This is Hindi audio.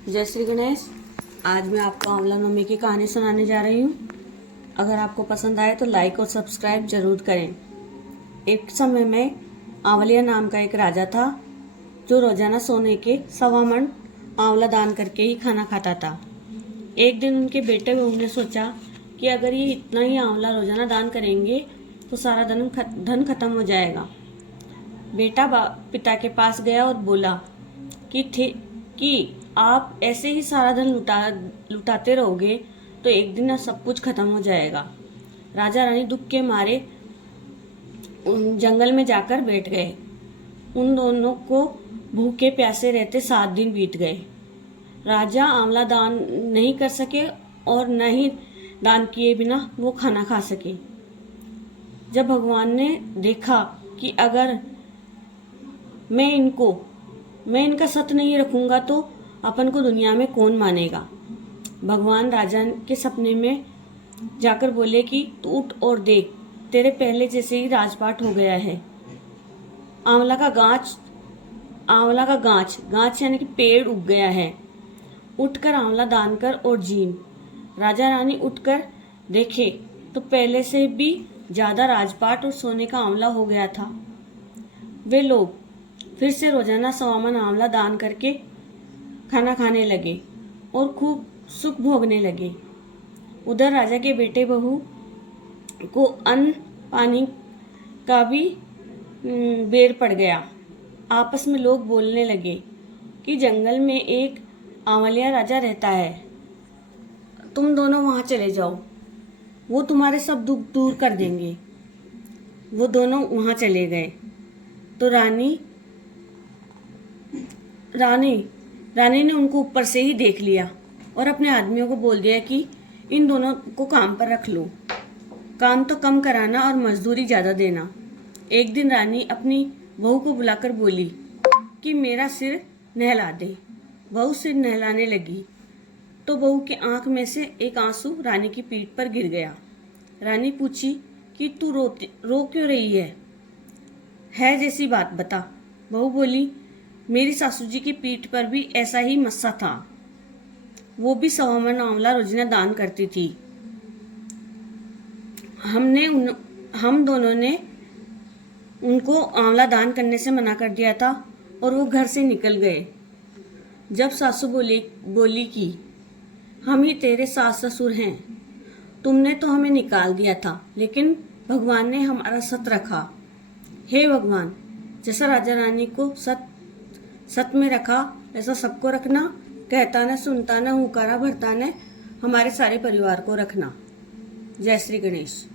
जय श्री गणेश। आज मैं आपको आंवला नवमी की कहानी सुनाने जा रही हूँ। अगर आपको पसंद आए तो लाइक और सब्सक्राइब जरूर करें। एक समय में आंवलिया नाम का एक राजा था जो रोजाना सोने के 1.25 आंवला दान करके ही खाना खाता था। एक दिन उनके बेटे बहू ने सोचा कि अगर ये इतना ही आंवला रोजाना दान करेंगे तो सारा धन खत्म हो जाएगा। बेटा पिता के पास गया और बोला कि आप ऐसे ही सारा धन लुटाते रहोगे तो एक दिन सब कुछ खत्म हो जाएगा। राजा रानी दुख के मारे जंगल में जाकर बैठ गए। उन दोनों को भूखे प्यासे रहते 7 दिन बीत गए। राजा आंवला दान नहीं कर सके और न ही दान किए बिना वो खाना खा सके। जब भगवान ने देखा कि अगर मैं इनका सत नहीं रखूंगा तो अपन को दुनिया में कौन मानेगा। भगवान राजा के सपने में जाकर बोले कि तू उठ और देख, तेरे पहले जैसे ही राजपाट हो गया है। आंवला का गांच यानी कि पेड़ उग गया है। उठकर आंवला दान कर और जीन। राजा रानी उठकर देखे तो पहले से भी ज्यादा राजपाट और सोने का आंवला हो गया था। वे लोग फिर से रोजाना 1.25 आंवला दान करके खाना खाने लगे और खूब सुख भोगने लगे। उधर राजा के बेटे बहू को अन्न पानी का भी बेर पड़ गया। आपस में लोग बोलने लगे कि जंगल में एक आंवलिया राजा रहता है, तुम दोनों वहां चले जाओ, वो तुम्हारे सब दुख दूर कर देंगे। वो दोनों वहां चले गए तो रानी ने उनको ऊपर से ही देख लिया और अपने आदमियों को बोल दिया कि इन दोनों को काम पर रख लो, काम तो कम कराना और मजदूरी ज्यादा देना। एक दिन रानी अपनी बहू को बुलाकर बोली कि मेरा सिर नहला दे। बहू सिर नहलाने लगी तो बहू के आंख में से एक आंसू रानी की पीठ पर गिर गया। रानी पूछी कि तू रो क्यों रही है जैसी बात बता। बहू बोली, मेरी सासू जी की पीठ पर भी ऐसा ही मस्सा था, वो भी 1.25 आंवला रोजाना दान करती थी। हम दोनों ने उनको आंवला दान करने से मना कर दिया था और वो घर से निकल गए। जब सासू बोली कि हम ही तेरे सास ससुर हैं, तुमने तो हमें निकाल दिया था लेकिन भगवान ने हमारा सत रखा। हे भगवान, जैसा राजा रानी को सत में रखा ऐसा सबको रखना। कहता न सुनता न हुकारा भरता न हमारे सारे परिवार को रखना। जय श्री गणेश।